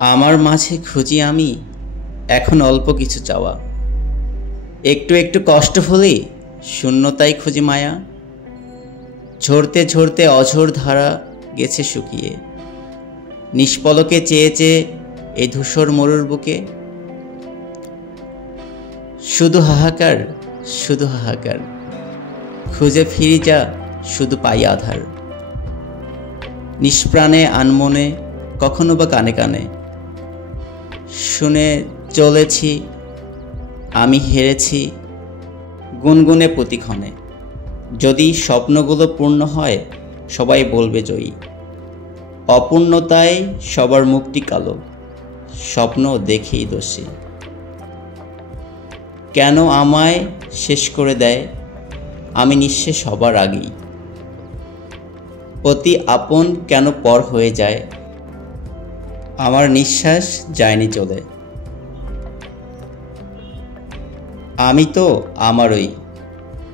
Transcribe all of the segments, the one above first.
আমার মাঝে খুঁজি আমি এখন অল্প কিছু চাওয়া, একটু একটু কষ্ট হলেই শূন্যতায় খুঁজি মায়া। ঝরতে ঝরতে অঝোর ধারা গেছে শুকিয়ে, নিষ্পলকে চেয়ে চেয়ে এই ধূসর মরুর বুকে। শুধু হাহাকার, শুধু হাহাকার, খুঁজে ফিরি যা শুধু পাই আধার। নিষ্প্রাণে আনমনে কখনো বা কানে কানে শুনে চলেছি আমি হেরেছি গুনগুনে প্রতিক্ষণে। যদি স্বপ্নগুলো পূর্ণ হয় সবাই বলবে জয়ী, অপূর্ণতায় সবার মুখটি কালো, স্বপ্ন দেখেই দোষী। কেন আমায় শেষ করে দেয় আমি নিঃশেষ হবার আগেই, অতি আপন কেন পর হয়ে যায় আমার নিঃশ্বাস যায়নি চলে। আমি তো আমারই,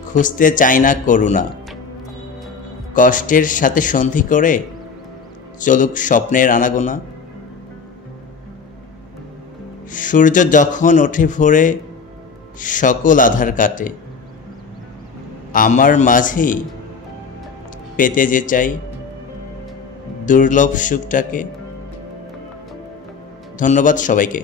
খুঁজতে চাই না করুণা, কষ্টের সাথে সন্ধি করে চলুক স্বপ্নের আনাগোনা। সূর্য যখন ওঠে ভোরে সকল আধার কাটে, আমার মাঝেই পেতে যে চাই দুর্লভ সুখটাকে। ধন্যবাদ সবাইকে।